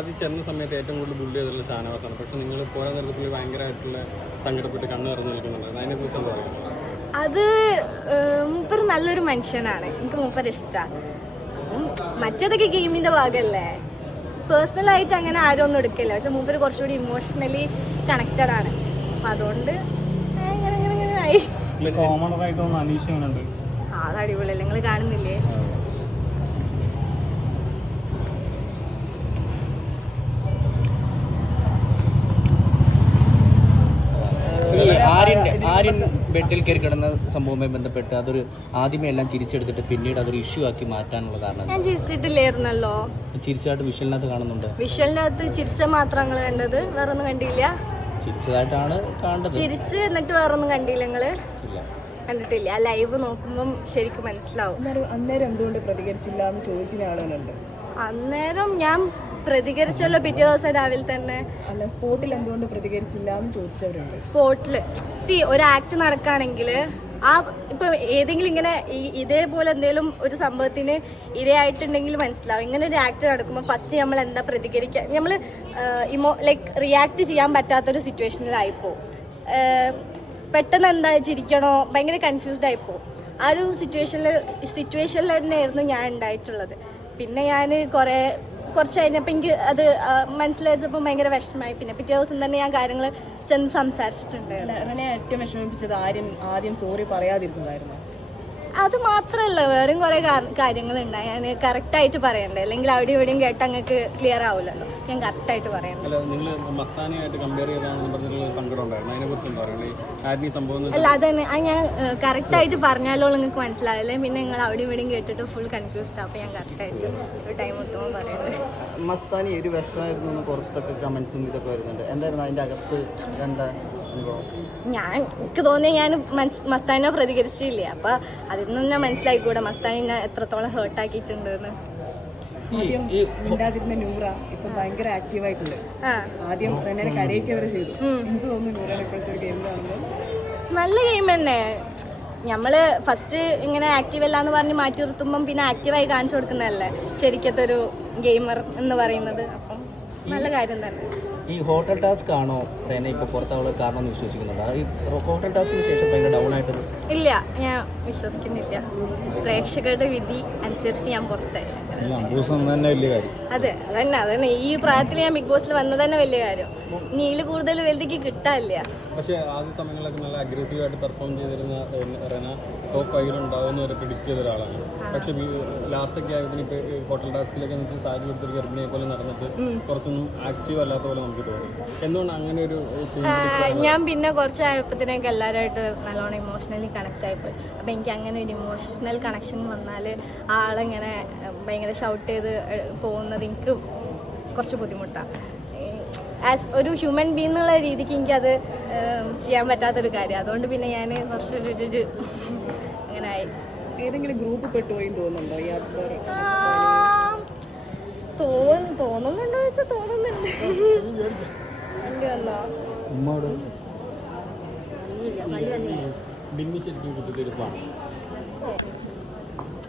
ആദ്യം ചെന്ന സമയത്ത് ഏറ്റവും കൂടുതൽ ബുള്ളി ചെയ്തിട്ടുള്ള ഷാനവാസാണ്. പക്ഷെ നിങ്ങൾ പോരാ നേരത്തിൽ ഭയങ്കരമായിട്ടുള്ള സങ്കടപ്പെട്ട് കണ്ണു നിറഞ്ഞു നിൽക്കുന്നുണ്ട്. അതിനെ കുറിച്ച് എന്താ പറയുക? അത് മൂപ്പർ നല്ലൊരു മനുഷ്യനാണ്. എനിക്ക് മൂപ്പർ ഇഷ്ടമാണ് മറ്റേതൊക്കെ ഗെയിമിന്റെ ഭാഗമല്ലേ പേഴ്സണലായിട്ട് അങ്ങനെ ആരും ഒന്നും എടുക്കില്ല. പക്ഷെ മൂപ്പർ കുറച്ചുകൂടി ഇമോഷണലി കണക്റ്റഡ് ആണ്. അപ്പൊ അതുകൊണ്ട് അങ്ങനെ അങ്ങനെ ഇങ്ങനെ ആയി. അത് അടിപൊളിയല്ലേ? നിങ്ങൾ കാണുന്നില്ലേ? ഈ ആര്യൻ ആര്യൻ ബെഡിൽ കയറി കിടന്ന സംഭവവുമായി ബന്ധപ്പെട്ട് അതൊരു ആദ്യമേ എല്ലാം ചിരിച്ചെടുത്തിട്ട് പിന്നീട് അതൊരു ഇഷ്യൂ ആക്കി മാറ്റാനുള്ള കാരണം ഞാൻ ചിരിച്ചിട്ടില്ലായിരുന്നല്ലോ. ചിരിച്ചതായിട്ട് വിഷലിനകത്ത് കാണുന്നുണ്ട്? വിഷലിനകത്ത് ചിരിച്ച മാത്രം കണ്ടത് വേറെ ഒന്നും കണ്ടില്ല. ചിരിച്ചതായിട്ടാണ് കാണുന്നത്. ചിരിച്ച് എന്നിട്ട് വേറെ ഒന്നും കണ്ടില്ല നിങ്ങൾ? കണ്ടിട്ടില്ല. ആ ലൈവ് നോക്കുമ്പം ശരിക്കും മനസ്സിലാവും. അന്നേരം അന്നേരം എന്തുകൊണ്ട് പ്രതികരിച്ചില്ല എന്ന് ചോദിക്കുന്ന ആളുകളുണ്ട്. അന്നേരം ഞാൻ പ്രതികരിച്ചല്ലോ പിറ്റേ ദിവസം രാവിലെ തന്നെ അല്ല സ്പോട്ടിൽ എന്തുകൊണ്ട് പ്രതികരിച്ചില്ല എന്ന് ചോദിച്ചവരുണ്ട്. സ്പോട്ടിൽ സി ഒരു ആക്ട് നടക്കുകയാണെങ്കിൽ ആ ഇപ്പൊ ഏതെങ്കിലും ഇങ്ങനെ ഈ ഇതേപോലെ എന്തെങ്കിലും ഒരു സംഭവത്തിന് ഇരയായിട്ടുണ്ടെങ്കിൽ മനസ്സിലാവും. ഇങ്ങനെ ഒരു ആക്ട് നടക്കുമ്പോൾ ഫസ്റ്റ് നമ്മൾ എന്താ പ്രതികരിക്കുക നമ്മൾ ഇമോ ലൈക്ക് റിയാക്ട് ചെയ്യാൻ പറ്റാത്തൊരു സിറ്റുവേഷനിലായിപ്പോ പെട്ടെന്ന് എന്താ ചിരിക്കണോ ഭയങ്കര കൺഫ്യൂസ്ഡ് ആയിപ്പോ ആ ഒരു സിറ്റുവേഷനിൽ സിറ്റുവേഷനിൽ തന്നെയായിരുന്നു ഞാൻ ഉണ്ടായിട്ടുള്ളത്. പിന്നെ ഞാൻ കുറേ കുറച്ച് കഴിഞ്ഞപ്പോൾ എനിക്ക് അത് മനസ്സിലാച്ചപ്പോൾ ഭയങ്കര വിഷമമായി. പിന്നെ പിറ്റേ ദിവസം തന്നെ ഞാൻ കാര്യങ്ങൾ ചെന്ന് സംസാരിച്ചിട്ടുണ്ട്. അങ്ങനെ ഏറ്റവും വിഷമിപ്പിച്ചത് ആരും ആദ്യം സോറി പറയാതിരുന്നതായിരുന്നു. അത് മാത്രമല്ല വേറെയും കുറേ കാര്യങ്ങളുണ്ടായി. ഞാൻ കറക്റ്റായിട്ട് പറയണ്ടേ? അല്ലെങ്കിൽ അവിടെ ഇവിടെയും കേട്ട് അങ്ങക്ക് ക്ലിയർ ആവില്ലല്ലോ ഞാൻ കറക്റ്റായിട്ട് പറയണ്ടേ? അല്ല അതന്നെ. അത് ഞാൻ കറക്റ്റായിട്ട് പറഞ്ഞാലോ നിങ്ങൾക്ക് മനസ്സിലാവില്ലേ പിന്നെ നിങ്ങൾ അവിടെ ഇവിടെയും കേട്ടിട്ട് ഫുൾ കൺഫ്യൂസ്ഡ് അപ്പൊ അപ്പോൾ ഞാൻ കറക്റ്റായിട്ട് ഒരു ടൈം കിട്ടുമ്പോൾ പറയണ്ടേ? മസ്താനി ഒരു വിഷമായിരുന്നു എന്ന് പുറത്തൊക്കെ കമന്റ്സും ഇതൊക്കെ വരുന്നുണ്ട്. എന്തായിരുന്നു അതിന്റെ അകത്ത് കണ്ട ഞാൻ എനിക്ക് തോന്നിയ ഞാൻ മനസ് മസ്താനെ പ്രതികരിച്ചില്ലേ. അപ്പൊ അതിൽ നിന്ന് ഞാൻ മനസ്സിലായിക്കൂടെ മസ്താനെ എത്രത്തോളം ഹേർട്ട് ആക്കിയിട്ടുണ്ടെന്ന്. ആദ്യം മിണ്ടാതിരുന്ന നൂറ ഇപ്പൊ ഭയങ്കര ആക്റ്റീവ് ആയിട്ടുണ്ട്. ആദ്യം റെന്നെ കരയൊക്കെ അവരെ ചെയ്തു. എനിക്ക് തോന്നുന്നു നൂറയുടെ ഇപ്പോഴത്തെ ഒരു ഗെയിം നല്ല ഗെയിം തന്നെ. നമ്മൾ ഫസ്റ്റ് ഇങ്ങനെ ആക്റ്റീവ് അല്ല എന്ന് പറഞ്ഞ് മാറ്റി നിർത്തുമ്പം പിന്നെ ആക്റ്റീവായി കാണിച്ചു കൊടുക്കുന്നതല്ലേ? ശരിക്കത്തെ ഒരു ഗെയിമർ എന്ന് പറയുന്നത്. അപ്പം നല്ല കാര്യം തന്നെ. ഈ ഹോട്ടൽ ടാസ്ക് ആണോ? റേന ഇപ്പൊ പുറത്താവുള്ള കാരണം എന്ന് വിശ്വസിക്കുന്നുണ്ട്? ഈ ഹോട്ടൽ ടാസ്കിന് ശേഷം ഭയങ്കര ഡൗൺ ആയിട്ട് ഇല്ല ഞാൻ വിശ്വസിക്കുന്നില്ല. പ്രേക്ഷകരുടെ വിധി അനുസരിച്ച് ഞാൻ പുറത്തായി. തന്നെ വലിയ കാര്യം. അതെ അതന്നെ അതന്നെ. ഈ പ്രായത്തിൽ ഞാൻ ബിഗ് ബോസിൽ വന്നത് തന്നെ വലിയ കാര്യം. നീൽ കൂടുതൽ വലുതേക്ക് കിട്ടാനില്ല. പക്ഷേ ആദ്യ സമയങ്ങളിലൊക്കെ നല്ല അഗ്രസീവ് ആയിട്ട് പെർഫോം ചെയ്തിരുന്ന റെന ടോപ്പ് ഫൈവിൽ ഉണ്ടാവുമെന്ന് വരെ പ്രിഡിക്റ്റ് ചെയ്ത ഒരാളാണ് പക്ഷേ ലാസ്റ്റൊക്കെ ആയിട്ട് ഇപ്പൊ ഹോട്ടൽ ടാസ്കിലൊക്കെ വെച്ചാൽ സാരി കൊടുത്തൊരു ഗർഭിണിയെ പോലെ നടന്നിട്ട് കുറച്ചൊന്നും ആക്റ്റീവ് അല്ലാത്ത പോലെ നമുക്ക് തോന്നി. എന്തുകൊണ്ട് അങ്ങനെ ഒരു ഞാൻ പിന്നെ കുറച്ചായപ്പോഴത്തേക്ക് എല്ലാവരുമായിട്ട് നല്ലോണം ഇമോഷണലി കണക്ട് ആയിപ്പോയി. അപ്പോൾ എനിക്ക് അങ്ങനെ ഒരു ഇമോഷണൽ കണക്ഷൻ വന്നാൽ ആളിങ്ങനെ ഭയങ്കര ഷൗട്ട് ചെയ്ത് പോകുന്നത് എനിക്ക് കുറച്ച് ബുദ്ധിമുട്ടാണ് ആസ് ഒരു ഹ്യൂമൻ ബീങ് എന്നുള്ള രീതിക്ക് എനിക്കത് അത് ചെയ്യാൻ പറ്റാത്തൊരു കാര്യം. അതുകൊണ്ട് പിന്നെ ഞാൻ കുറച്ചൊരു ഒരു- അങ്ങനെ ആയി. ഏതെങ്കിലും ഗ്രൂപ്പ് പെട്ടുപോയി തോന്നുന്നുണ്ടോ? തോന്നു തോന്നുന്നുണ്ടോ വെച്ചാൽ തോന്നുന്നുണ്ട്. വണ്ടി വന്നോ?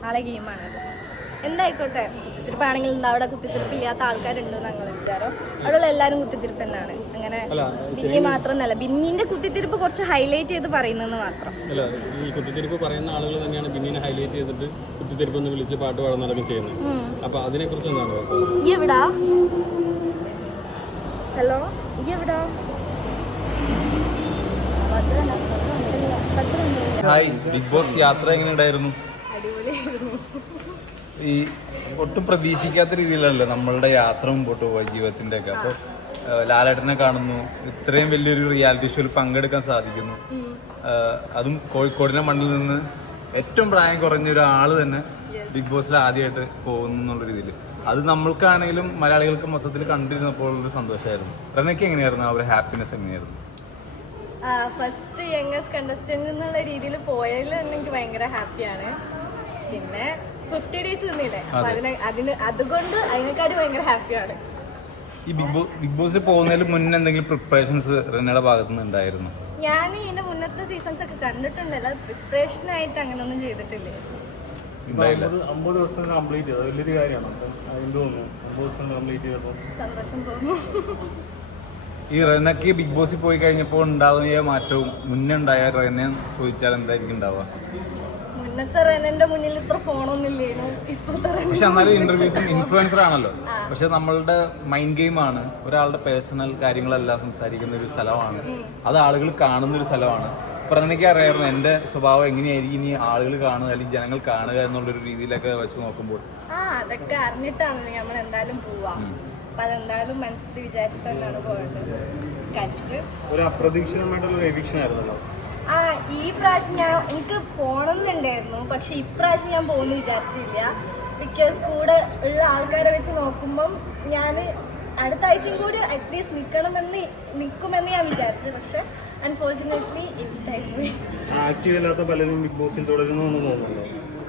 ആളെ ഗെയിമാണത് എന്തായിക്കോട്ടെ? കുത്തിത്തിരിപ്പാണെങ്കിൽ എന്താ അവിടെ കുത്തിത്തിരിപ്പില്ലാത്ത ആൾക്കാരുണ്ട് ഞങ്ങൾ വിചാരം. അവിടെയുള്ള എല്ലാവരും കുത്തിത്തിരിപ്പ് തന്നെയാണ് അങ്ങനെ ബിന്നി മാത്രമെന്നല്ല ബിന്നിന്റെ കുത്തിത്തിരിപ്പ് കുറച്ച് ഹൈലൈറ്റ് ചെയ്ത് പറയുന്നെന്ന് മാത്രം. അല്ല ഈ കുത്തിത്തിരിപ്പ് പറയുന്ന ആളുകൾ തന്നെയാണ് ബിന്നിനെ ഹൈലൈറ്റ് ചെയ്തിട്ട് കുത്തിത്തിരിപ്പ് എന്ന് വിളിച്ച് പാട്ട് പാടുന്നതൊക്കെ ചെയ്യുന്നത്. അപ്പൊ അതിനെ കുറിച്ച് എന്താണ് എവിടാ? ഹലോ? എവിടാ? ഹായ് ബിഗ് ബോസ് യാത്ര എങ്ങനെ ഉണ്ടായിരുന്നു? ഈ ഒട്ടും പ്രതീക്ഷിക്കാത്ത രീതിയിലല്ല നമ്മളുടെ യാത്ര മുമ്പോട്ട് പോയി ജീവിതത്തിന്റെ ഒക്കെ? അപ്പൊ ലാലേട്ടനെ കാണുന്നു. ഇത്രയും വലിയൊരു റിയാലിറ്റി ഷോയിൽ പങ്കെടുക്കാൻ സാധിക്കുന്നു. അതും കോഴിക്കോടിന്റെ മണ്ണിൽ നിന്ന് ഏറ്റവും പ്രായം കുറഞ്ഞ ഒരാൾ തന്നെ ബിഗ് ബോസിൽ ആദ്യമായിട്ട് പോകുന്നു എന്നുള്ള രീതിയിൽ. അത് നമ്മൾക്കാണെങ്കിലും മലയാളികൾക്ക് മൊത്തത്തിൽ കണ്ടിരുന്നപ്പോൾ ഒരു സന്തോഷമായിരുന്നു. റനയ്ക്ക് എങ്ങനെയായിരുന്നു? അവരുടെ ഹാപ്പിനെസ് എങ്ങനെയായിരുന്നു? ഫസ്റ്റ് യങ്ങസ്റ്റ് കണ്ടസ്റ്റന്റ് എന്നുള്ള രീതിയിൽ പോയതിൽ തന്നെ എനിക്ക് ഭയങ്കര ഹാപ്പിയാണ് പിന്നെ ഫിഫ്റ്റി ഡേയ്സ് നിന്നില്ലേ? അപ്പൊ അതിന് അതിന് അതുകൊണ്ട് അതിനെക്കാട്ടി ഭയങ്കര ഹാപ്പിയാണ് ഈ ബിഗ് ബോസ് ബിഗ് ബോസിൽ പോകുന്നതിന് മുന്നേ എന്തെങ്കിലും പ്രിപ്പറേഷൻസ് റെനയുടെ ഭാഗത്തു നിന്ന് ഉണ്ടായിരുന്നു? ഞാൻ ഇതിന്റെ മുന്നത്തെ സീസൺസ് ഒക്കെ കണ്ടിട്ടുണ്ട്. അല്ലാതെ പ്രിപ്പറേഷൻ ആയിട്ട് ചെയ്തിട്ടില്ലേ? അമ്പത് ദിവസം കംപ്ലീറ്റ് വലിയൊരു കാര്യമാണ്. തോന്നുന്നു. അമ്പത് ദിവസം കംപ്ലീറ്റ് ചെയ്തപ്പോൾ സന്തോഷം തോന്നുന്നു. ഈ റെനക്ക് ബിഗ് ബോസിൽ പോയി കഴിഞ്ഞപ്പോൾ ഉണ്ടാവുന്ന മാറ്റവും മുന്നേ ഉണ്ടായ റെനെ ചോദിച്ചാൽ എന്തായിരിക്കും ഉണ്ടാവുക? റെനന്റെ മുന്നിൽ ഇത്ര ഫോണൊന്നും ഇല്ലേനു ഇപ്പോഴത്തെ റെന പക്ഷെ എന്നാലും ഇന്റർവ്യൂസ് ഇൻഫ്ലുവൻസർ ആണല്ലോ. പക്ഷെ നമ്മളുടെ മൈൻഡ് ഗെയിം ആണ് ഒരാളുടെ പേഴ്സണൽ കാര്യങ്ങളെല്ലാം സംസാരിക്കുന്ന ഒരു സ്ഥലമാണ്. അത് ആളുകൾ കാണുന്ന ഒരു സ്ഥലമാണ്. അപ്പൊ എനിക്ക് അറിയാമായിരുന്നു എന്റെ സ്വഭാവം എങ്ങനെയായിരിക്കും ഇനി ആളുകൾ കാണുക അല്ലെങ്കിൽ ജനങ്ങൾ കാണുക എന്നുള്ളൊരു രീതിയിലൊക്കെ വെച്ച് നോക്കുമ്പോൾ. ആ അതൊക്കെ അറിഞ്ഞിട്ടാണ് നമ്മൾ എന്തായാലും പോവാ. അപ്പൊ അതെന്തായാലും മനസ്സിൽ വിചാരിച്ചിട്ട് തന്നെയാണ് പോയത്. കഴിച്ച് ഒരു അപ്രതീക്ഷിതമായിട്ടുള്ള ഒരു എവിക്ഷൻ ആയിരുന്നല്ലോ ആ ഈ പ്രാവശ്യം ഞാൻ എനിക്ക് പോണമെന്നുണ്ടായിരുന്നു പക്ഷെ ഇപ്രാവശ്യം ഞാൻ പോകുന്നു വിചാരിച്ചില്ല. ബിക്കോസ് കൂടെ ഉള്ള ആൾക്കാരെ വെച്ച് നോക്കുമ്പം ഞാൻ അടുത്ത ആഴ്ചയും കൂടി അറ്റ്ലീസ്റ്റ് നിൽക്കണമെന്ന് നിൽക്കുമെന്ന് ഞാൻ വിചാരിച്ചു പക്ഷെ അൺഫോർച്ചുനേറ്റ്ലി ആക്റ്റീവ് അല്ലാത്ത പലരും ബിഗ് ബോസിൽ തുടരുന്നു എന്ന് തോന്നുന്നുണ്ടോ?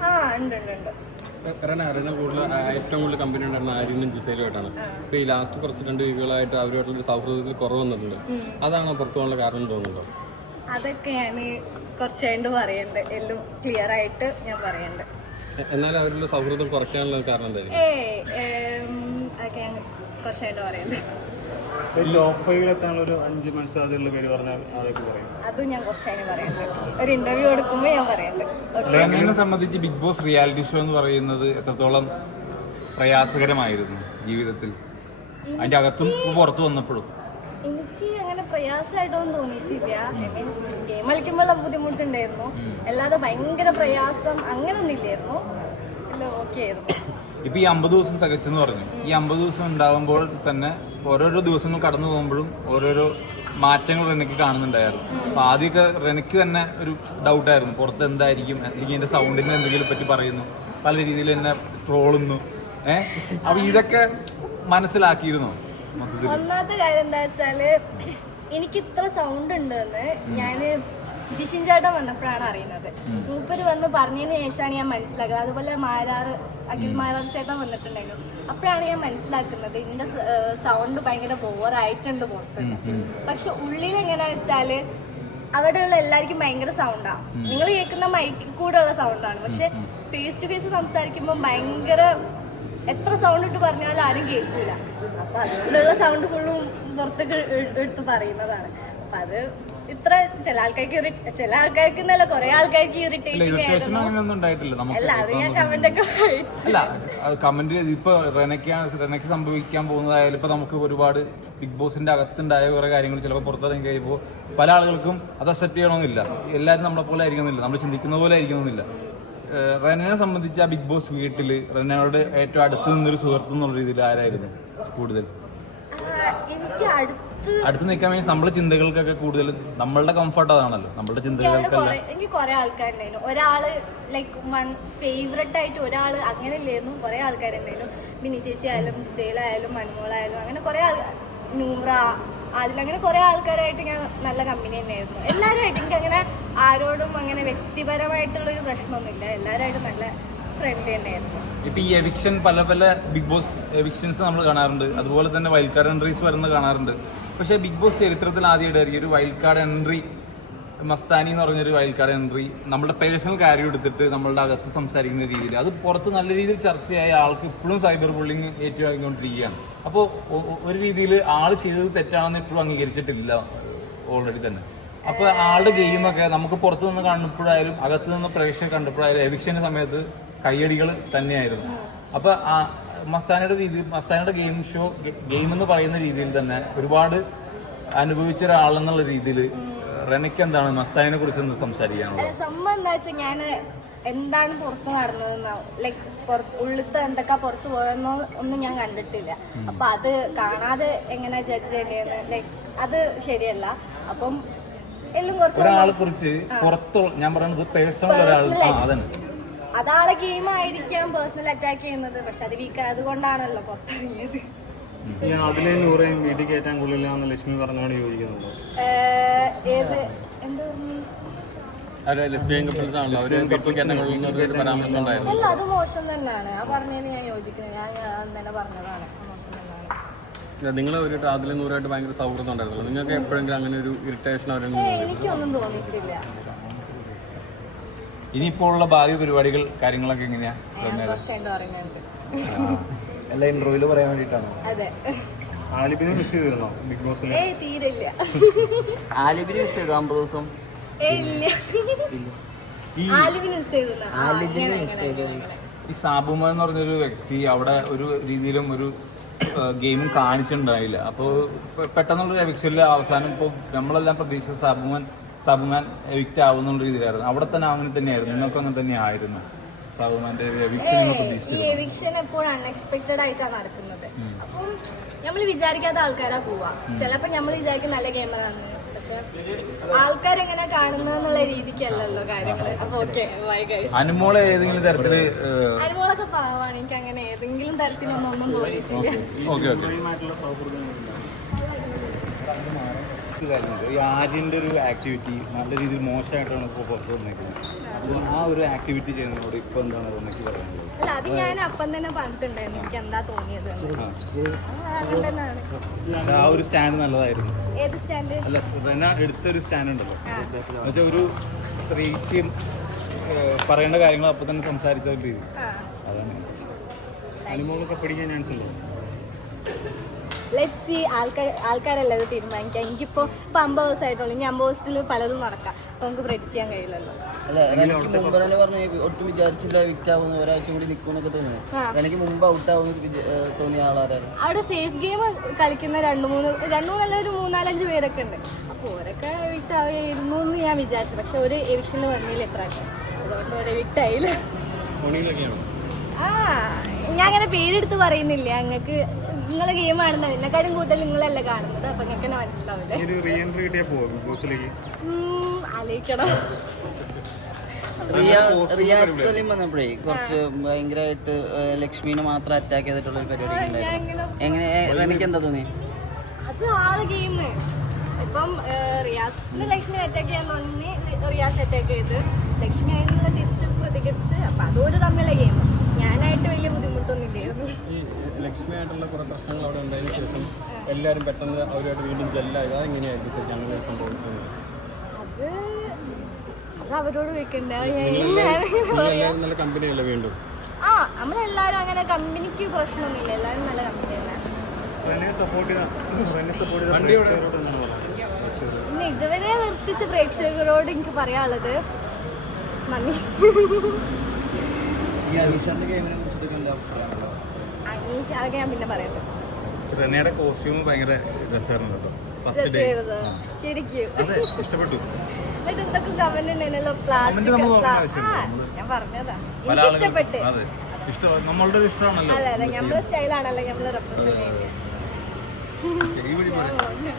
ആ ഉണ്ട് ഉണ്ട് ഉണ്ട്. റെന റെന കൂടുതൽ ഏറ്റവും കൂടുതൽ കമ്പനി ഉണ്ടായിരുന്ന ആര്യനും ജിസയിലുമായിട്ടാണ് ഇപ്പൊ ഈ ലാസ്റ്റ് കുറച്ച് രണ്ട് വീക്കുകളായിട്ട് അവരുമായിട്ടുള്ള ഒരു സൗഹൃദത്തിൽ കുറവ് വന്നിട്ടുണ്ട്. അതാണോ പുറത്തു പോകാനുള്ള കാരണം തോന്നുന്നുണ്ടോ? അതൊക്കെ ഞാൻ കുറച്ച് കഴിഞ്ഞ് പറയണ്ട് എല്ലാം ക്ലിയർ ആയിട്ട് ഞാൻ പറയണ്ട് എന്നാൽ അവരുടെ സൗഹൃദം കുറയ്ക്കാനുള്ള കാരണം എന്തായിരിക്കും? ഏ അതൊക്കെ ഞാൻ കുറച്ച് കഴിഞ്ഞ് പറയണ്ട് അതും ഞാൻ കുറച്ച് കഴിഞ്ഞ് പറയണ്ട് ഒരു ഇന്റർവ്യൂ ഞാൻ പറയണ്ട് സംബന്ധിച്ച് ബിഗ് ബോസ് റിയാലിറ്റി ഷോ എന്ന് പറയുന്നത് എത്രത്തോളം പ്രയാസകരമായിരുന്നു ജീവിതത്തിൽ. അതിന്റെ അകത്തും പുറത്തു വന്നപ്പോഴും. പ്രയാസമായിട്ടൊന്നും തോന്നിയിട്ടില്ല. ഗെയിം കളിക്കുമ്പോഴുള്ള ബുദ്ധിമുട്ടുണ്ടായിരുന്നു. അല്ലാതെ ഭയങ്കര പ്രയാസം അങ്ങനൊന്നും ഇല്ലായിരുന്നു എല്ലാം ഓക്കെ ആയിരുന്നു. ഇപ്പൊ ഈ അമ്പത് ദിവസം തികച്ചെന്ന് പറഞ്ഞു. ഈ അമ്പത് ദിവസം ഉണ്ടാകുമ്പോൾ തന്നെ ഓരോരോ ദിവസങ്ങൾ കടന്നു പോകുമ്പോഴും ഓരോരോ മാറ്റങ്ങൾ റെനക്ക് കാണുന്നുണ്ടായിരുന്നു. അപ്പൊ ആദ്യമൊക്കെ റെനക്ക് തന്നെ ഒരു ഡൗട്ടായിരുന്നു പുറത്ത് എന്തായിരിക്കും? അല്ലെങ്കിൽ എന്റെ സൗണ്ടിനെ എന്തെങ്കിലും പറ്റി പറയുന്നു. പല രീതിയിൽ എന്നെ ട്രോളുന്നു. ഏഹ് അപ്പൊ ഇതൊക്കെ മനസ്സിലാക്കിയിരുന്നോ? ഒന്നാമത്തെ കാര്യം എന്താ വെച്ചാൽ എനിക്ക് ഇത്ര സൗണ്ട് ഉണ്ടെന്ന് ഞാൻ ജിഷിൻ ചേട്ടൻ വന്നപ്പോഴാണ് അറിയുന്നത്. മൂപ്പര് വന്ന് പറഞ്ഞതിന് ശേഷമാണ് ഞാൻ മനസ്സിലാക്കുന്നത് അതുപോലെ മാരാറ് അഖിൽ മാരാർ ചേട്ടൻ വന്നിട്ടുണ്ടായിരുന്നു. അപ്പോഴാണ് ഞാൻ മനസ്സിലാക്കുന്നത് ഇതിന്റെ സൗണ്ട് ഭയങ്കര ബോറായിട്ടുണ്ട് പുറത്ത് പക്ഷെ ഉള്ളിൽ എങ്ങനെയാ വെച്ചാൽ അവിടെയുള്ള എല്ലാവർക്കും ഭയങ്കര സൗണ്ടാണ് നിങ്ങൾ കേൾക്കുന്ന മൈക്കിൽ കൂടെ ഉള്ള സൗണ്ടാണ് പക്ഷെ ഫേസ് ടു ഫേസ് സംസാരിക്കുമ്പോൾ ഭയങ്കര എത്ര സൗണ്ട് ഇട്ട് പറഞ്ഞാലും ആരും കേൾക്കില്ല അപ്പൊ അതുകൊണ്ടുള്ള സൗണ്ട് ഫുള്ളും പുറത്തേക്ക് എടുത്ത് പറയുന്നതാണ്. അപ്പൊ അത് ഇത്ര ചില ആൾക്കാർക്ക് ചില ആൾക്കാർക്ക് എന്നല്ല കുറെ ആൾക്കാർക്ക് ഇറിറ്റേറ്റിംഗ് അല്ല അത് ഞാൻ കമന്റ് ഒക്കെ ഇപ്പൊ റെനയ്ക്കാണ് റെനയ്ക്ക് സംഭവിക്കാൻ പോകുന്നതായാലും ഇപ്പൊ നമുക്ക് ഒരുപാട് ബിഗ് ബോസിന്റെ അകത്തുണ്ടായ കുറെ കാര്യങ്ങൾ ചിലപ്പോൾ പുറത്തിറങ്ങി കഴിയുമ്പോൾ പല ആളുകൾക്കും അത് അക്സെപ്റ്റ് ചെയ്യണമെന്നില്ല. എല്ലാവരും നമ്മളെ പോലെ ആയിരിക്കുന്നില്ല നമ്മൾ ചിന്തിക്കുന്ന പോലെ ആയിരിക്കുന്നില്ല റെനയെ സംബന്ധിച്ച് ആ ബിഗ് ബോസ് വീട്ടിൽ റെനയോട് ഏറ്റവും അടുത്ത് നിന്നൊരു സുഹൃത്ത് എന്നുള്ള രീതിയിൽ ആരായിരുന്നു കൂടുതൽ? അടുത്ത് നിൽക്കാൻ വേണ്ടി നമ്മുടെ ചിന്തകൾക്കൊക്കെ കൂടുതൽ നമ്മളുടെ കംഫർട്ട് അതാണല്ലോ. നമ്മളുടെ ചിന്തകൾക്കല്ല എനിക്ക് കുറെ ആൾക്കാരുണ്ടായിരുന്നു. ഒരാൾ ലൈക്ക് വൺ ഫേവററ്റ് ആയിട്ട് ഒരാൾ അങ്ങനെ ഇല്ലായിരുന്നു കുറെ ആൾക്കാരുണ്ടായിരുന്നു. മിനി ചേച്ചി ആയാലും ജിസയിലായാലും മൻമോളായാലും അങ്ങനെ കുറെ ആൾ നൂറ അതിൽ അങ്ങനെ കുറെ ആൾക്കാരായിട്ട് ഞാൻ നല്ല കമ്പനി തന്നെയായിരുന്നു. എല്ലാവരുമായിട്ട് എനിക്ക് അങ്ങനെ ആരോടും അങ്ങനെ വ്യക്തിപരമായിട്ടുള്ള ഒരു പ്രശ്നമൊന്നുമില്ല. എല്ലാവരുമായിട്ടും നല്ല ഇപ്പൊ ഈ എവിക്ഷൻ പല പല ബിഗ് ബോസ് എവിക്ഷൻസ് നമ്മൾ കാണാറുണ്ട്. അതുപോലെ തന്നെ വൈൽഡ് കാർഡ് എൻട്രീസ് വരുന്നത് കാണാറുണ്ട്. പക്ഷേ ബിഗ് ബോസ് ചരിത്രത്തിൽ ആദ്യമായിട്ടായിരിക്കും ഒരു വൈൽഡ് കാർഡ് എൻട്രി മസ്താനി എന്ന് പറഞ്ഞൊരു വൈൽഡ് കാർഡ് എൻട്രി നമ്മുടെ പേഴ്സണൽ കാര്യം എടുത്തിട്ട് നമ്മളുടെ അകത്ത് സംസാരിക്കുന്ന രീതിയിൽ. അത് പുറത്ത് നല്ല രീതിയിൽ ചർച്ചയായ ആൾക്ക് ഇപ്പോഴും സൈബർ ബുള്ളിങ് ഏറ്റുവാങ്ങിക്കൊണ്ടിരിക്കുകയാണ്. അപ്പോൾ ഒരു രീതിയിൽ ആൾ ചെയ്തത് തെറ്റാണെന്ന് ഇപ്പോഴും അംഗീകരിച്ചിട്ടില്ല ഓൾറെഡി തന്നെ. അപ്പൊ ആളുടെ ഗെയിമൊക്കെ നമുക്ക് പുറത്ത് നിന്ന് കാണുമ്പോഴായാലും അകത്ത് നിന്ന് പ്രേക്ഷകർ കണ്ടപ്പോഴായാലും എവിക്ഷന്റെ സമയത്ത് കയ്യടികൾ തന്നെയായിരുന്നു. അപ്പൊ ആ മസ്താനയുടെ രീതി മസ്താനയുടെ ഗെയിം ഷോ ഗെയിം എന്ന് പറയുന്ന രീതിയിൽ തന്നെ ഒരുപാട് അനുഭവിച്ച ഒരാളെന്നുള്ള രീതിയിൽ റെനയ്ക്ക് എന്താണ് മസ്താനിനെ കുറിച്ച് ഒന്ന് സംസാരിക്കാനുള്ളത്? സംഭവം എന്താ വെച്ചാൽ ഞാൻ എന്താണ് പുറത്ത് നടന്നതെന്നാവും ലൈക്ക് പുറത്ത് ഉള്ളിത്തെ എന്തൊക്കെ പുറത്ത് പോയെന്നോ ഒന്നും ഞാൻ കണ്ടിട്ടില്ല. അപ്പൊ അത് കാണാതെ എങ്ങനെ ജഡ്ജ് ചെയ്യേണ്ടതെന്ന് ലൈക്ക് അത് ശരിയല്ല. അപ്പം എല്ലാം കുറച്ച് ഒരാളെ കുറിച്ച് പുറത്തുള്ള ഞാൻ പറയുന്നത് പേഴ്സണൽ ഒരാൾ അതന്നെ. അതാളെ ഗെയിം ആയിരിക്കാം പേഴ്സണൽ അറ്റാക്ക് ചെയ്യുന്നത്. പക്ഷെ അത് വീക്ക് ആയതുകൊണ്ടാണല്ലോ പുറത്തിറങ്ങിയത്. ഈ അതിലെ നൂറേയും വീട്ടിൽ കയറ്റാൻ കൊള്ളില്ല ലക്ഷ്മി പറഞ്ഞോട് യോജിക്കുന്നുണ്ടോ? ഏത് എന്തോ അല്ല ലെസ്ബിയൻ കപ്പിൾസ് ആണല്ലോ അവർ വീട്ടിൽ തന്നെ കൊള്ളുന്ന ഒരു പരാമർശം ഉണ്ടായിരുന്നു. അല്ല അത് മോശം തന്നെയാണ്. ആ പറഞ്ഞതിന് ഞാൻ യോജിക്കുന്നത് ഞാൻ ഞാൻ പറഞ്ഞതാണ്. മോശം തന്നെയാണ്. നിങ്ങൾ ഒരു അതിലെ നൂറായിട്ട് ഭയങ്കര സൗഹൃദം ഉണ്ടായിരുന്നല്ലോ. നിങ്ങൾക്ക് എപ്പോഴെങ്കിലും അങ്ങനെ ഒരു ഇറിറ്റേഷൻ അവരെ ഏയ്, എനിക്കൊന്നും തോന്നിയിട്ടില്ല. ഇനിയിപ്പോൾ ഉള്ള ഭാവി പരിപാടികൾ കാര്യങ്ങളൊക്കെ എങ്ങനെയാ? എല്ലാ ഇന്റർവ്യൂൽ പറയാൻ വേണ്ടിട്ടാണ് അതെ. ആലിബിനെ മിസ് ചെയ്തിരുന്നോ? ബിഗ് ബോസിൽ ആലിബിന് മിസ് ചെയ്തു അമ്പത് ദിവസം? ഏയ് ഇല്ല. ഈ സാബുമ എന്ന് പറഞ്ഞൊരു വ്യക്തി അവിടെ ഒരു രീതിയിലും ഒരു ഗെയിമും കാണിച്ചിട്ടുണ്ടായില്ല. അപ്പോൾ പെട്ടെന്നുള്ള എവിക്ഷനിൽ അവസാനം ഇപ്പോൾ നമ്മളെല്ലാം പ്രതീക്ഷിച്ച സാബുമാൻ സാബുമാൻ എവിക്റ്റ് ആവുന്നുള്ള രീതിയിലായിരുന്നു. അവിടെ തന്നെ അങ്ങനെ തന്നെയായിരുന്നു. നിങ്ങൾക്ക് അങ്ങനെ തന്നെയായിരുന്നു സാബുമാന്റെ എവിക്ഷൻ നിങ്ങൾ ഈ പ്രതീക്ഷിച്ചിരുന്നു. എവിക്ഷൻ എപ്പോഴും അൺഎക്സ്പെക്റ്റഡ് ആയിട്ടാണ് നടക്കുന്നത്. അപ്പം നമ്മൾ വിചാരിക്കാത്ത ആൾക്കാരാ പോവാ. ചിലപ്പോ നമ്മൾ വിചാരിക്കും നല്ല ക്യാമറ പക്ഷെ ആൾക്കാരെങ്ങനെ കാണുന്നുള്ള രീതിക്കല്ലല്ലോ കാര്യങ്ങൾ. അപ്പൊ ഓക്കെ ബൈ ഗൈസ് അനുമോളെ ഏതെങ്കിലും തരത്തിൽ അനുമോളൊക്കെ പാവാണ്. എനിക്ക് അങ്ങനെ ഏതെങ്കിലും തരത്തിലൊന്നും ഒന്നും തോന്നിയിട്ടില്ല. Okay okay. ഈ ആര്യന്റെ ഒരു ആക്ടിവിറ്റി നല്ല രീതിയിൽ മോശമായിട്ടാണ് ഇപ്പോൾ പുറത്ത് വന്നേക്കുന്നത്. അപ്പോൾ ആ ഒരു ആക്ടിവിറ്റി ചെയ്യുന്നതിനോട് ഇപ്പോൾ എന്താണ് എനിക്ക് പറയുന്നത് അല്ല അത് ഞാൻ അപ്പം തന്നെ പറഞ്ഞിട്ടുണ്ടായിരുന്നു. എനിക്ക് എന്താ തോന്നിയത്. ആ, അങ്ങനെ പക്ഷേ ആ ഒരു സ്റ്റാൻഡ് നല്ലതായിരുന്നു. ഏത് സ്റ്റാൻഡ് അല്ല റെന എടുത്തൊരു സ്റ്റാൻഡ് ഉണ്ടല്ലോ. എന്നുവെച്ചാൽ ഒരു സ്ത്രീക്ക് പറയേണ്ട കാര്യങ്ങൾ അപ്പം തന്നെ സംസാരിച്ച ഒരു രീതി അതാണ്. അനുമോളൊക്കെ പഠിക്കാൻ ചാൻസ് ഉണ്ടോ? ലെറ്റ് സി ആൾക്കാർ ആൾക്കാരല്ല ഇത് തീരുമാനിക്കാം. എനിക്കിപ്പോൾ ഇപ്പം അമ്പത് ദിവസമായിട്ടുള്ളൂ. ഇനി അമ്പത് ദിവസത്തിൽ പലതും നടക്കാം. അപ്പോൾ നമുക്ക് പ്രെഡിക്റ്റ് ചെയ്യാൻ കഴിയില്ലല്ലോ. അല്ല എനിക്ക് മുമ്പ് തന്നെ പറഞ്ഞു ഒട്ടും വിചാരിച്ചില്ല വിക്റ്റ് ആവുന്നു ഒരാഴ്ച കൂടി നിൽക്കുമെന്നൊക്കെ തോന്നുന്നു. എനിക്ക് മുമ്പ് ഔട്ട് ആവുന്ന തോന്നിയ ആളാരാണ്? അവിടെ സേഫ് ഗെയിം കളിക്കുന്ന രണ്ട് മൂന്ന് രണ്ട് മൂന്നല്ല ഒരു മൂന്നാലഞ്ച് പേരൊക്കെ ഉണ്ട്. അപ്പോൾ ഓരൊക്കെ എവിക്റ്റ് ആയിരുന്നു എന്ന് ഞാൻ വിചാരിച്ചു. പക്ഷെ ഒരു എവിക്ഷന് വന്നില്ല ഇപ്രാവശ്യം. അതുകൊണ്ട് ഒരു എവിക്റ്റ് ആയില്ല. ആ ഞാൻ അങ്ങനെ പേരെടുത്ത് പറയുന്നില്ല. ഞങ്ങൾക്ക് നിങ്ങളെ ഗെയിം ആണെന്ന് എന്നെക്കാട്ടും കൂടുതൽ നിങ്ങളല്ല കാണുന്നത്. അപ്പൊ നിങ്ങൾക്ക് തന്നെ മനസ്സിലാവില്ലേ? ഒരു റീ എൻട്രി കിട്ടിയാൽ പോവാ ബിഗ് ബോസിലേക്ക് ആലോചിക്കണം റിയാസ് സലീം വന്നപ്പോഴേ കുറച്ച് ഭയങ്കരമായിട്ട് ലക്ഷ്മീനെ മാത്രം അറ്റാക്ക് ചെയ്തിട്ടുള്ള ഒരു പരിപാടി ഉണ്ടായിരുന്നു. എങ്ങനെ എനിക്ക് എന്താ തോന്നി അത് ആളെ ഗെയിം ഇപ്പം റിയാസിന് ലക്ഷ്മി അറ്റാക്ക് ചെയ്യാൻ തോന്നി. റിയാസ് അറ്റാക്ക് ചെയ്ത്. ലക്ഷ്മി അതിനുള്ള തിരിച്ച് പ്രതികരിച്ച് അപ്പൊ അതൊരു തമ്മിലെ ഗെയിം ഞാനായിട്ട് വലിയ ബുദ്ധിമുട്ടൊന്നും ഇല്ലായിരുന്നു ഈ ലക്ഷ്മിയായിട്ടുള്ള കുറേ പ്രശ്നങ്ങൾ അവിടെ ഉണ്ടായതിനു ശേഷം എല്ലാവരും പെട്ടെന്ന് അവരുമായിട്ട് വീണ്ടും ജെല്ലായത് അതെങ്ങനെയായിരുന്നു ശരിക്കും അങ്ങനെ ഒരു സംഭവം അത് അത് അവരോട് വെക്കണ്ട ഞാൻ നിങ്ങളെല്ലാവരും നല്ല കമ്പനിയല്ലേ വീണ്ടും? ആ നമ്മളെല്ലാവരും അങ്ങനെ കമ്പനിക്ക് പ്രശ്നമൊന്നുമില്ല. എല്ലാവരും നല്ല കമ്പനി തന്നെ. പിന്നെ ഇതുവരെ നിർത്തിച്ച പ്രേക്ഷകരോട് എനിക്ക് പറയാനുള്ളത് നന്ദി. അനീഷ് അതൊക്കെ ഞാൻ പിന്നെ പറയുന്നത് റെനയുടെ കോസ്റ്റ്യൂം ഭയങ്കര രസമായിരുന്നു കേട്ടോ ഫസ്റ്റ് ഡേ ശരിക്കും. അതെ ഇഷ്ടപ്പെട്ടു. ഞാൻ പറഞ്ഞതാ. ഇഷ്ടപ്പെട്ട്. നമ്മളുടെ ഇഷ്ടമാണല്ലോ. നമ്മളെ സ്റ്റൈലാണല്ലോ നമ്മൾ റെപ്രസെന്റ് ചെയ്യുന്നത് ഈ വഴി പോരെ.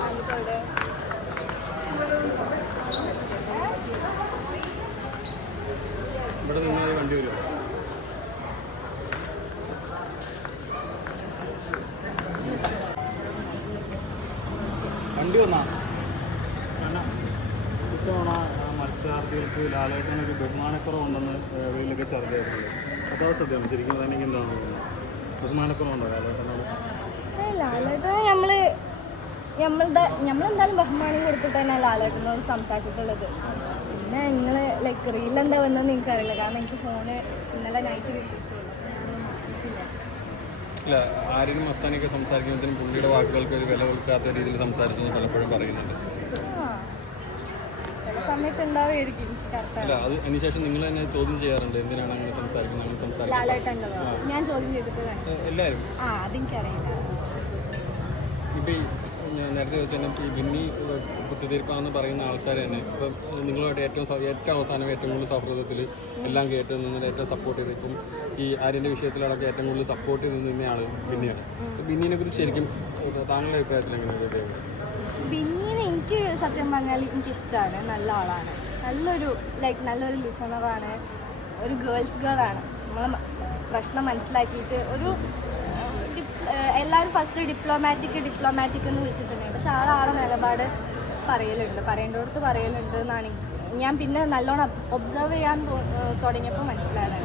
ആയിക്കോട്ടെ. ഇവിടെ നിന്ന് വണ്ടി വരും വണ്ടി വന്നാ കാരണം ഇത്തവണ ആ മത്സരാർത്ഥികൾക്ക് ലാലേട്ടൻ ഒരു ബഹുമാനക്കുറവുണ്ടെന്ന് എവിടെയൊക്കെ ചർച്ച ചെയ്തിട്ടുണ്ട് സത്യം ശരിക്കും എന്താണ് തോന്നുന്നത്. ബഹുമാനക്കുറവുണ്ടോ ലാലേട്ടനോട്? ഏയ് ലാലേട്ടൻ നമ്മൾ നമ്മളുടെ നമ്മളെന്തായാലും ബഹുമാനം കൊടുത്തിട്ട് തന്നെ ലാലേട്ടനോട് സംസാരിച്ചിട്ടുള്ളത്. പിന്നെ നിങ്ങൾ ലൈക്ക് റീൽ എന്താ വന്നതെന്ന് നിങ്ങൾക്ക് അറിയില്ല. കാരണം എനിക്ക് ഫോണ് ഇന്നലെ നൈറ്റ് കിട്ടിയിട്ടുള്ളൂ ഇല്ല ആരെയും മസ്താനിയൊക്കെ സംസാരിക്കുന്നതിനും പുള്ളിയുടെ വാക്കുകൾക്ക് ഒരു വില കൊടുക്കാത്ത രീതിയിൽ സംസാരിച്ചു പലപ്പോഴും പറയുന്നുണ്ട്. സമയത്ത് ഉണ്ടാവുമായിരിക്കും അല്ല അത് അതിനുശേഷം നിങ്ങൾ തന്നെ ചോദ്യം ചെയ്യാറുണ്ട്. എന്തിനാണ് അങ്ങനെ സംസാരിക്കുന്നത്? അങ്ങനെ സംസാരിക്കുന്നത്. ഞാൻ ചോദ്യം ചെയ്തിട്ട് എല്ലാവരും? ആ അതെനിക്കറിയില്ല. ഇപ്പം നേരത്തെ ചോദിച്ചാൽ ഈ ബിന്നി കുത്തിത്തീർപ്പാന്ന് പറയുന്ന ആൾക്കാർ തന്നെ. ഇപ്പം നിങ്ങളുമായിട്ട് ഏറ്റവും ഏറ്റവും അവസാനം ഏറ്റവും കൂടുതൽ സൗഹൃദത്തിൽ എല്ലാം കേട്ട് നിന്ന് ഏറ്റവും സപ്പോർട്ട് ചെയ്ത്. ഇപ്പം ഈ ആര്യന്റെ വിഷയത്തിലൊക്കെ ഏറ്റവും കൂടുതൽ സപ്പോർട്ട് ചെയ്ത് നിന്നയാൾ ഭിന്നിയാണ് ഭിന്നിനെ ബിന്നിനെ കുറിച്ച് ശരിക്കും താങ്കളുടെ അഭിപ്രായത്തിൽ എങ്ങനെയാണ് ബിന്നിനെ എനിക്ക് സത്യം പറഞ്ഞാൽ എനിക്ക് ഇഷ്ടമാണ് നല്ല ആളാണ്. നല്ലൊരു ലൈക്ക് നല്ലൊരു ലിസണറാണ് ഒരു ഗേൾസ് ഗേൾ ആണ്. നമ്മളെ പ്രശ്നം മനസ്സിലാക്കിയിട്ട് ഒരു എല്ലാവരും ഫസ്റ്റ് ഡിപ്ലോമാറ്റിക് ഡിപ്ലോമാറ്റിക് എന്ന് വിളിച്ചിട്ടുണ്ട്. പക്ഷെ ആൾ ആളെ നിലപാട് പറയലുണ്ട്. പറയേണ്ടടുത്ത് പറയലുണ്ട് എന്നാണ്. ഞാൻ പിന്നെ നല്ലോണം ഒബ്സർവ് ചെയ്യാൻ തുടങ്ങിയപ്പോൾ മനസ്സിലായത്.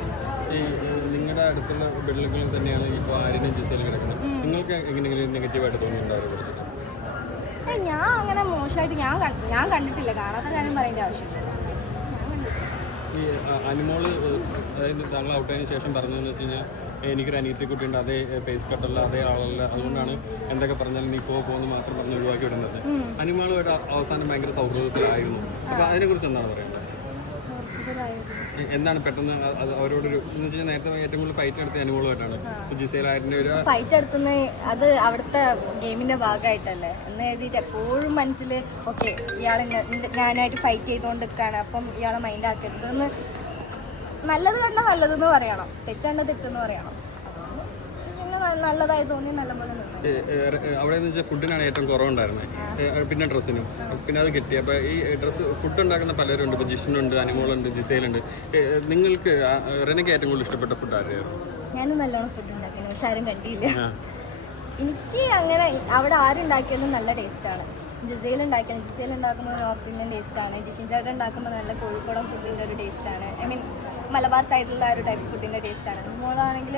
ഈ നിങ്ങളുടെ അടുത്തുള്ള ബിൽഡിങ്ങുകളിൽ തന്നെയാണ് ഇപ്പോൾ ആര്യനും ജിസയിൽ കിടക്കുന്നത്. നിങ്ങൾക്ക് എങ്ങനെയെങ്കിലും നെഗറ്റീവായിട്ട് തോന്നിയിട്ടുണ്ടോ അവരെ കുറിച്ചിട്ട് ഏയ് ഞാൻ അങ്ങനെ മോശമായിട്ട് ഞാൻ ഞാൻ കണ്ടിട്ടില്ല. കാണാത്ത കാര്യം പറയേണ്ട ആവശ്യമില്ല. അനുമോൾ അതായത് താങ്കൾ ഔട്ടായതിനു ശേഷം പറഞ്ഞതെന്ന് വെച്ച് കഴിഞ്ഞാൽ എനിക്കൊരു അനിയത്തി കുട്ടിയുണ്ട് അതേ പേസ് കട്ടുള്ള അതേ ആളല്ല. അതുകൊണ്ടാണ് എന്തൊക്കെ പറഞ്ഞാലും നീ പോ പോകുന്നു മാത്രം പറഞ്ഞ് ഒഴിവാക്കി വിടുന്നത്. അനിമളുമായിട്ട് അവസാനം ഭയങ്കര സൗഹൃദത്തിലായിരുന്നു. അപ്പോൾ അതിനെക്കുറിച്ച് എന്താണ് പറയുന്നത് എന്താണ് പെട്ടെന്ന് അവരോടൊരു നേരത്തെ ഏറ്റവും കൂടുതൽ ഫൈറ്റ് എടുത്ത അനുഭവമായിട്ടാണ് ജിസേലായതിന്റെ ഒരു ഫൈറ്റ് എടുത്തുന്ന അത് അവിടുത്തെ ഗെയിമിന്റെ ഭാഗമായിട്ടല്ലേ? എന്ന് എഴുതിയിട്ട് എപ്പോഴും മനസ്സിൽ ഓക്കെ ഇയാൾ ഞാനായിട്ട് ഫൈറ്റ് ചെയ്തുകൊണ്ട് നിൽക്കുകയാണ് അപ്പം ഇയാളെ മൈൻഡ് ആക്കരുതെന്ന് നല്ലത് കണ്ട നല്ലതെന്ന് പറയണം. തെറ്റണ്ട തെറ്റെന്ന് പറയണം. നല്ലതായി തോന്നി നല്ലപോലെ അവിടെ വെച്ചാൽ ഫുഡിനാണ് ഏറ്റവും കുറവുണ്ടായിരുന്നത് പിന്നെ ഡ്രസ്സിനും. പിന്നെ അത് കിട്ടി. അപ്പോൾ ഈ ഡ്രസ്സ് ഫുഡ് ഉണ്ടാക്കുന്ന പലരും ഉണ്ട് ഇപ്പോൾ ജിഷനുണ്ട് അനിമോളുണ്ട് ജിസേലുണ്ട്. നിങ്ങൾക്ക് റെനക്ക് റെനയ്ക്ക് ഏറ്റവും കൂടുതൽ ഇഷ്ടപ്പെട്ട ഫുഡ് ആരെയായിരുന്നു? ഞാനും നല്ലോണം ഫുഡ് ഉണ്ടാക്കുന്നു പക്ഷെ ആരും കണ്ടിയില്ല എനിക്ക് അങ്ങനെ അവിടെ ആരുണ്ടാക്കിയാലും നല്ല ടേസ്റ്റാണ് ജിസയിൽ ഉണ്ടാക്കിയത് ജിസയിൽ ഉണ്ടാക്കുന്നത് നോർത്ത് ഇന്ത്യൻ ടേസ്റ്റാണ് ജിഷിൻ ചേട്ടൻ ഉണ്ടാക്കുമ്പോൾ നല്ല കോഴിക്കോടൻ ഫുഡിന്റെ ഒരു ടേസ്റ്റാണ് ഐ മീൻ മലബാർ സൈഡിലുള്ള ആ ഒരു ടൈപ്പ് ഫുഡിന്റെ ടേസ്റ്റാണ് അനുമോളാണെങ്കിൽ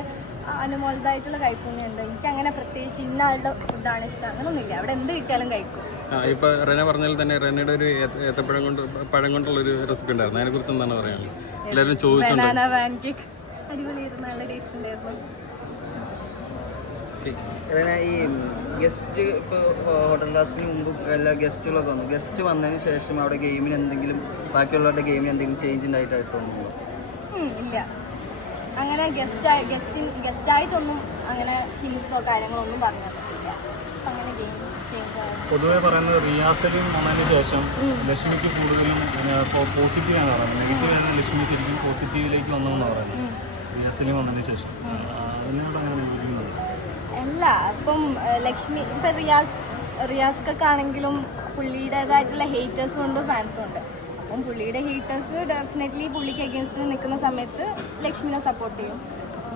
അനുമോളതായിട്ടുള്ള കൈപ്പുണ്യുണ്ട് എനിക്ക് അങ്ങനെ പ്രത്യേകിച്ച് ഇന്ന ആളുടെ ഫുഡാണ് ഇഷ്ടം. അങ്ങനൊന്നുമില്ല. അവിടെ എന്ത് കിട്ടിയാലും കഴിക്കും. ആ ഇപ്പോൾ റെന പറഞ്ഞാൽ തന്നെ റെനയുടെ ഒരു ഏത്ത- ഏത്തപ്പഴം കൊണ്ട് പഴം കൊണ്ടുള്ള ഒരു റെസിപ്പി ഉണ്ടായിരുന്നു. അതിനെക്കുറിച്ച് എന്താണ് പറയാനുള്ളത്? എല്ലാവരും ചോദിച്ചു ബനാന പാൻ കേക്ക് അടിപൊളിയായിരുന്നു നല്ല ടേസ്റ്റ് ഉണ്ടായിരുന്നു. ഈ ഗസ്റ്റ് ഇപ്പോൾ ഹോട്ടൽ ടാസ്കിന് മുമ്പ് എല്ലാ ഗസ്റ്റുകളൊക്കെ വന്നു. ഗസ്റ്റ് വന്നതിന് ശേഷം അവിടെ ഗെയിമിന് എന്തെങ്കിലും ബാക്കിയുള്ളവരുടെ ഗെയിമിന് എന്തെങ്കിലും ചേഞ്ച് ഉണ്ടായിട്ടായിട്ട് തോന്നുന്നു ഇല്ല. അങ്ങനെ ഗസ്റ്റ് ഗസ്റ്റിംഗ് ഗസ്റ്റായിട്ടൊന്നും അങ്ങനെ ഹിൻസോ കാര്യങ്ങളോ ഒന്നും പറഞ്ഞു തന്നിട്ടില്ല അപ്പം അങ്ങനെ ഗെയിം ചേഞ്ച് പൊതുവെ പറയുന്നത് റിയാസലും വന്നതിന് ശേഷം ലക്ഷ്മിക്ക് കൂടുതലും പോസിറ്റീവ് ആണ് പറയുന്നത്. നെഗറ്റീവ് ആണ് ലക്ഷ്മി ശരിക്കും പോസിറ്റീവിലേക്ക് വന്നു എന്നാണ് പറയുന്നത്. റിയാസലും വന്നതിന് ശേഷം. അതിനോട് അങ്ങനെ അല്ല ഇപ്പം ലക്ഷ്മി ഇപ്പം റിയാസ് റിയാസ്ക്കൊക്കെ ആണെങ്കിലും പുള്ളിയുടേതായിട്ടുള്ള ഹേറ്റേഴ്സും ഉണ്ട് ഫാൻസും ഉണ്ട്. അപ്പം പുള്ളിയുടെ ഹീറ്റേഴ്സ് ഡെഫിനറ്റ്ലി പുള്ളിക്ക് അഗേൻസ്റ്റ് നിൽക്കുന്ന സമയത്ത് ലക്ഷ്മിനെ സപ്പോർട്ട് ചെയ്യും.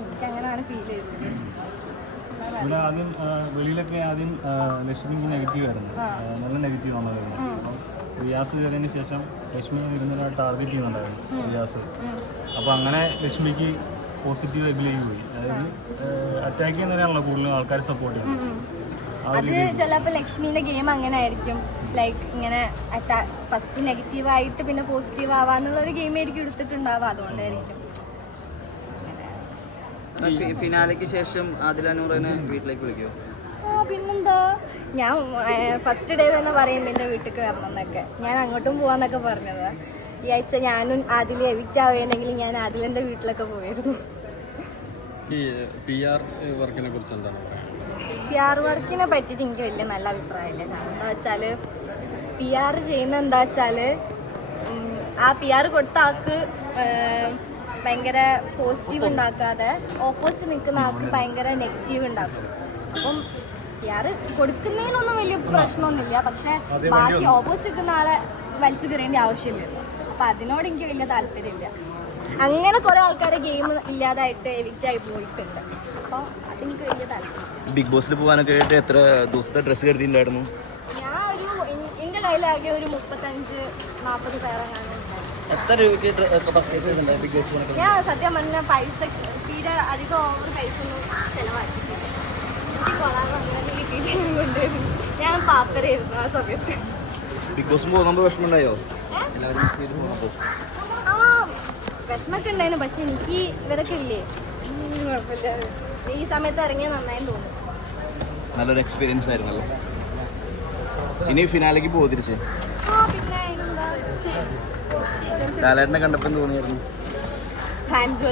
എനിക്ക് അങ്ങനെയാണ് ഫീൽ ചെയ്തത്. ഇവിടെ ആദ്യം വെളിയിലൊക്കെ ആദ്യം ആ, ലക്ഷ്മിക്ക് നെഗറ്റീവ് ആയിരുന്നു. നല്ല നെഗറ്റീവ് വന്നതായിരുന്നു അപ്പം റിയാസ് കയറിയതിന് ശേഷം ലക്ഷ്മി ഇരുന്നൊരു ടാർഗറ്റ് ചെയ്യുന്നുണ്ടായിരുന്നു റിയാസ്. അപ്പോൾ അങ്ങനെ ലക്ഷ്മിക്ക് പോസിറ്റീവ് പോയി അതായത് അറ്റാക്ക് ചെയ്യുന്നവരാണല്ലോ കൂടുതലും ആൾക്കാർ സപ്പോർട്ട് ചെയ്യുന്നത്. അത് ചിലപ്പോൾ ലക്ഷ്മിന്റെ ഗെയിം അങ്ങനെ ആയിരിക്കും ലൈക്ക് ഇങ്ങനെ ഫസ്റ്റ് നെഗറ്റീവ് ആയിട്ട് പിന്നെ പോസിറ്റീവ് ആവാന്നുള്ള ഒരു ഗെയിം ആയിരിക്കും എടുത്തിട്ടുണ്ടാവുക അതുകൊണ്ടായിരിക്കും ഫിനാലയ്ക്ക് ശേഷം ആദിലാനൂറിനെ വീട്ടിലേക്ക് വിളിക്കുമോ ആ പിന്നെന്താ? ഞാൻ ഫസ്റ്റ് ഡേ തന്നെ പറയും പിന്നെ വീട്ടിലേക്ക് വരണം എന്നൊക്കെ ഞാൻ അങ്ങോട്ടും പോവാന്നൊക്കെ പറഞ്ഞത്. ഈ ആഴ്ച ഞാനും അതിൽ എവിക്റ്റ് ആവുകയാണെങ്കിൽ ഞാൻ അതിലെന്റെ വീട്ടിലൊക്കെ പോയിരുന്നു. ഈ പി ആർ വർക്കിനെ കുറിച്ച് എന്താണ്? പി ആർ വർക്കിനെ പറ്റിയിട്ട് എനിക്ക് വലിയ നല്ല അഭിപ്രായമില്ല. എന്താ വെച്ചാൽ പി ആർ ചെയ്യുന്ന എന്താ വെച്ചാൽ ആ പി ആർ കൊടുത്ത ആൾക്ക് ഭയങ്കര പോസിറ്റീവ് ഉണ്ടാക്കാതെ ഓപ്പോസിറ്റ് നിൽക്കുന്ന ആൾക്ക് ഭയങ്കര നെഗറ്റീവ് ഉണ്ടാക്കും. അപ്പം പി ആർ കൊടുക്കുന്നതിനൊന്നും വലിയ പ്രശ്നമൊന്നുമില്ല. പക്ഷേ ബാക്കി ഓപ്പോസിറ്റ് നിൽക്കുന്ന ആളെ വലിച്ചു കയറേണ്ട ആവശ്യമില്ലല്ലോ അപ്പം അതിനോട് എനിക്ക് വലിയ താല്പര്യമില്ല. അങ്ങനെ കുറേ ആൾക്കാരെ ഗെയിം ഇല്ലാതായിട്ട് എവിക്റ്റ് ആയി പോയിട്ടുണ്ട്. അപ്പോൾ അതെനിക്ക് വലിയ താല്പര്യം. ബിഗ് ബോസിൽ പോകാനൊക്കെ ആയിട്ട് എത്ര ദിവസത്തെ ഡ്രസ്സ് കരുതിയിട്ടുണ്ടായിരുന്നു? ഞാൻ ഒരു കയ്യിലാകെ ഒരു മുപ്പത്തഞ്ച് നാൽപ്പത് പേരെങ്ങാനും ഉണ്ടായിരുന്നു. എത്ര രൂപയ്ക്ക് പർച്ചേസ് ചെയ്തിട്ടുണ്ടായിരുന്നു ബിഗ് ബോസ് ഞാൻ സത്യം പറഞ്ഞ പൈസ തീരെ അധികം ഓവർ പൈസ ഒന്നും ചെലവാക്കിയിട്ടില്ല. എനിക്ക് കൊള്ളാതെ അങ്ങനെ കിട്ടിയിട്ട് ഞാൻ കൊണ്ടുവരുന്നു ഞാൻ പാപ്പരായിരുന്നു ആ സമയത്ത്. ബിഗ് ബോസ് പോകുമ്പോൾ വിഷമമുണ്ടായോ? ഏ? എല്ലാവരും miss ചെയ്ത് പോകുമ്പോൾ ആ വിഷമൊക്കെ ഉണ്ടായിരുന്നു. പക്ഷെ എനിക്ക് ഇവരൊക്കെ ഇല്ലേ? ഉം, കുഴപ്പമില്ല. ഈ സമയത്ത് ഇറങ്ങിയ നന്നായി തോന്നുന്നു. നല്ലൊരു എക്സ്പീരിയൻസ് ആയിരുന്നല്ലോ. ഇനി ഫിനാലേക്ക് പോകും തിരിച്ച്? ലാലേട്ടനെ കണ്ടപ്പോൾ തോന്നിയായിരുന്നു. ഹാൻഡ്